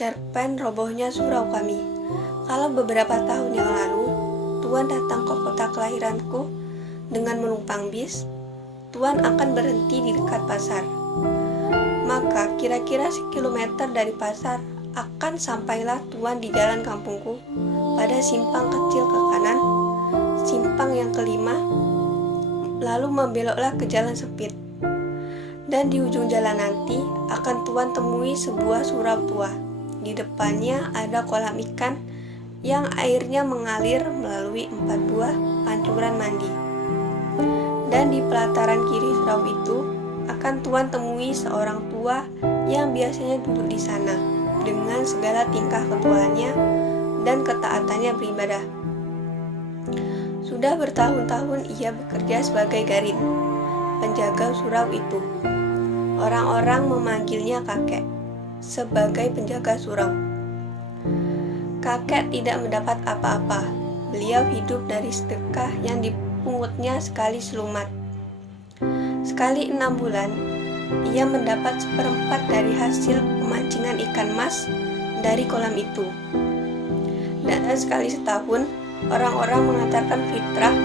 Cerpen robohnya surau kami. Kalau beberapa tahun yang lalu, Tuan datang ke kota kelahiranku dengan menumpang bis, Tuan akan berhenti di dekat pasar. Maka kira-kira sekilometer dari pasar akan sampailah Tuan di jalan kampungku pada simpang kecil ke kanan, simpang yang kelima, lalu membeloklah ke jalan sempit. Dan di ujung jalan nanti akan Tuan temui sebuah surau tua. Di depannya ada kolam ikan yang airnya mengalir melalui 4 buah pancuran mandi. Dan di pelataran kiri surau itu akan Tuan temui seorang tua yang biasanya duduk di sana dengan segala tingkah ketuaannya dan ketaatannya beribadah. Sudah bertahun-tahun ia bekerja sebagai garin, penjaga surau itu. Orang-orang memanggilnya kakek sebagai penjaga surau. Kakek tidak mendapat apa-apa. Beliau hidup dari sedekah yang dipungutnya sekali selumat. Sekali 6 bulan, ia mendapat 1/4 dari hasil pemancingan ikan mas dari kolam itu. Dan sekali setahun, orang-orang mengantarkan fitrah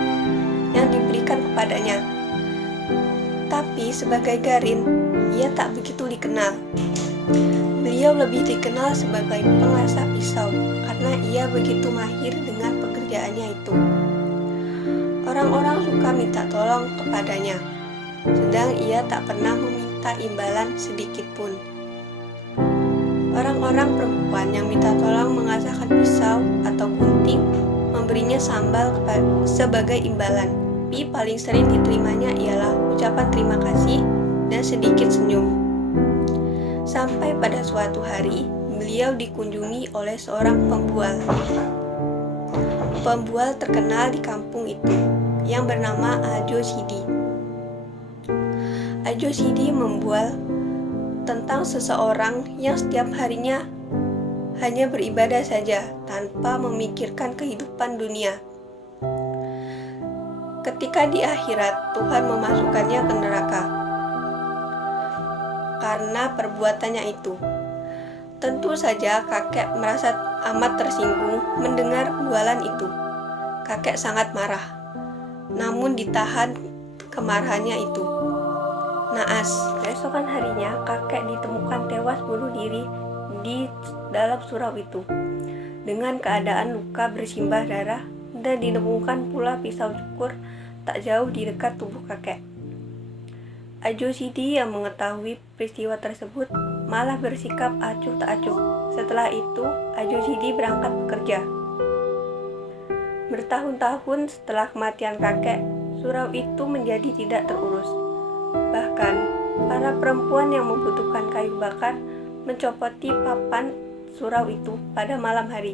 yang diberikan kepadanya. Tapi sebagai garin, ia tak begitu dikenal. Beliau lebih dikenal sebagai pengasah pisau karena ia begitu mahir dengan pekerjaannya itu. Orang-orang suka minta tolong kepadanya, sedang ia tak pernah meminta imbalan sedikit pun. Orang-orang perempuan yang minta tolong mengasahkan pisau atau gunting memberinya sambal sebagai imbalan. Tapi paling sering diterimanya ialah ucapan terima kasih dan sedikit senyum. Sampai pada suatu hari, beliau dikunjungi oleh seorang pembual. Pembual terkenal di kampung itu, yang bernama Ajo Sidi. Ajo Sidi membual tentang seseorang yang setiap harinya hanya beribadah saja, tanpa memikirkan kehidupan dunia. Ketika di akhirat, Tuhan memasukkannya ke neraka karena perbuatannya itu. Tentu saja kakek merasa amat tersinggung mendengar bualan itu. Kakek sangat marah, namun ditahan kemarahannya itu. Naas, keesokan harinya kakek ditemukan tewas bunuh diri di dalam surau itu dengan keadaan luka bersimbah darah, dan ditemukan pula pisau cukur tak jauh di dekat tubuh kakek. Ajo Sidi yang mengetahui peristiwa tersebut malah bersikap acuh tak acuh. Setelah itu, Ajo Sidi berangkat bekerja. Bertahun-tahun setelah kematian kakek, surau itu menjadi tidak terurus. Bahkan, para perempuan yang membutuhkan kayu bakar mencopoti papan surau itu pada malam hari.